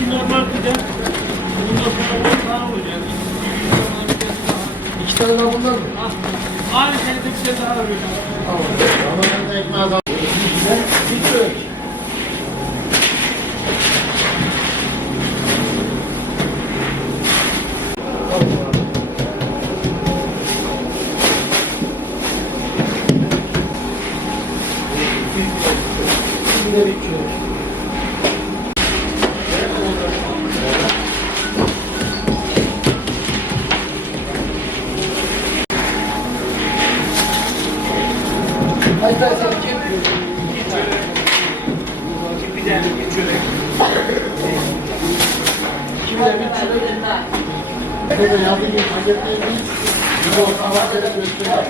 iki normal pide. Bundan sonra on daha olacak. İki tane daha bundan mı? Ah, Aynı şeyde bir şey daha veriyorum. Tamam. Ama ben de ekmeğe daha... Bir kök. Bir de bir kök. Kaç tane sen iki yapıyorsun? İki pide, bir çörek. İki bile bir çörek. Şöyle yazın bir paketleyin. Bir de o sabah kadar gösteriyor.